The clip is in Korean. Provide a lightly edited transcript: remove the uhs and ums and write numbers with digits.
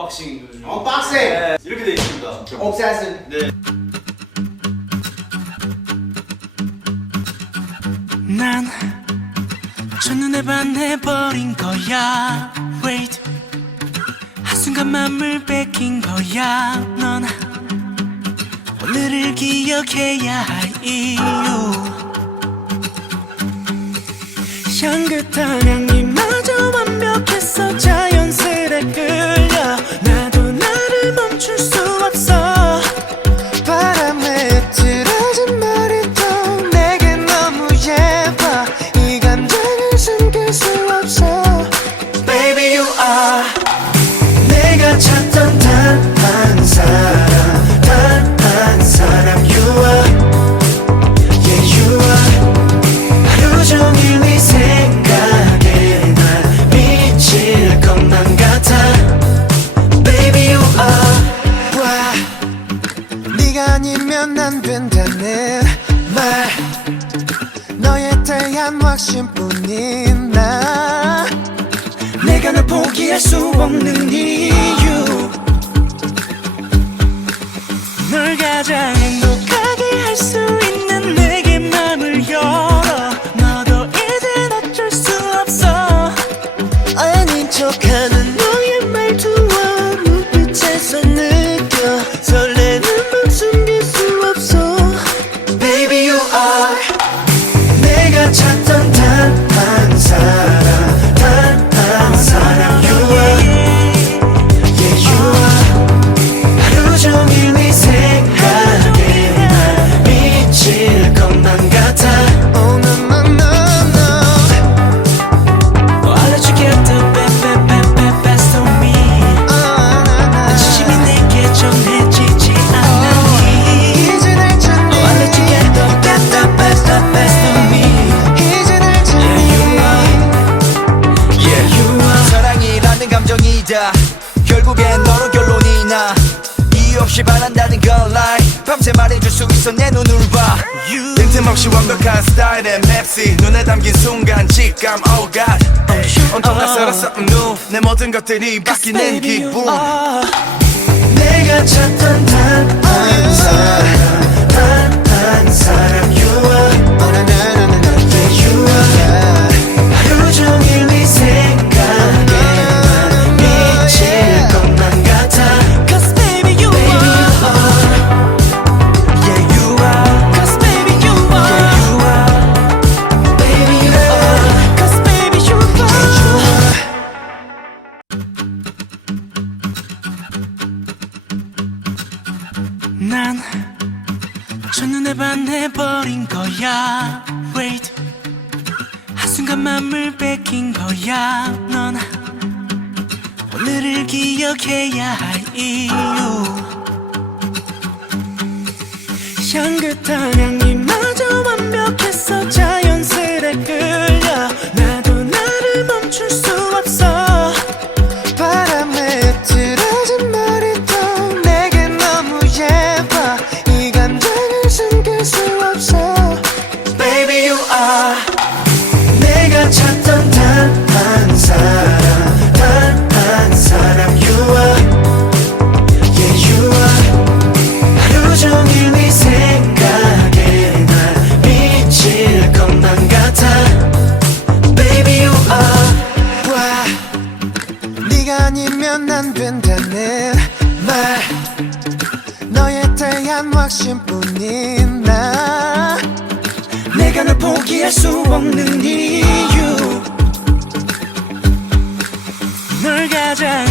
언박싱 요즘. 언박싱! 네, 이렇게 돼 있습니다. 옥사슨. 네. 난 첫눈에 반해버린 거야. Wait, 한순간 맘을 뺏긴 거야. 넌 오늘을 기억해야 할 이유. 향긋한 향기마저 완벽했어. 자연스레 끌려. 나도 나를 멈출 수 없어. 바람에 흐트러진 머리도 내게 너무 예뻐. 이 감정을 숨길 수 없어. Baby you are 내가 찾던 단 한 사람, 단 한 사람. You are, yeah you are. 하루 종일 네 생각에 날 미칠 것만 같아. Baby you are. 와, 네가 아니면 안 된다는 말, 너에 대한 확신뿐인 나. 내가 널 포기할 수 없는 이유. 널 가장 행복하게 할 수 있는 내게 맘을 열어. 너도 이젠 어쩔 수 없어. 아닌 척하는 너의 말투와 눈빛에서 느껴. 설레는 맘 숨길 수 없어. Baby you are 내가 찾던 단 한 사람, 단 한 사람. You are, yeah you are. 하루 종일 네 생각에 날 미칠 것만 같아. Oh no no no no. I'll let you get the best of me. 난 진심이 내게 전해지지 않으니 이제 날 찾니. I'll let you get the best of me. 이제 날 찾니. Yeah you are. 사랑이라는 감정이다. 결국엔 너로 결론이 나. 이유 없이 반한다는 건 lie. 밤새 말해줄 수 있어 내 눈을 봐. 빈틈없이 완벽한 스타일의 맵시. 눈에 담긴 순간 직감 oh god. 온통 낯설었어 new. 내 모든 것들이 바뀌는 기분. 내가 찾던 단 한 사람, 단 한 사람. You are, yeah you are. 하루 종일 네 생각에 난 미칠 것만 같아. Cause baby you are, yeah you are. Cause baby you are, yeah you are. Baby you are, cause baby you are, yeah you are. 난 첫눈에 반해버린 거야. Wait, 한순간 맘을 뺏긴 거야. 넌 오늘을 기억해야 할 이유. 향긋한 향기마저 완벽했어. 자연스레 끌려. 나도 나를 멈출 수 없어. 바람에 흐트러진 머리도 내게 너무 예뻐. 이 감정을 숨길 수 없어. Baby you are 내가 찾던 단 한 사람, 단 한 사람. You are, yeah you are. 하루 종일 네 생각에 날 미칠 것만 같아. Baby you are. 와, 네가 아니면 안 된다는 말, 너에 대한 확신뿐인 나. 내가 널 포기할 수 없는 이유. 널 가장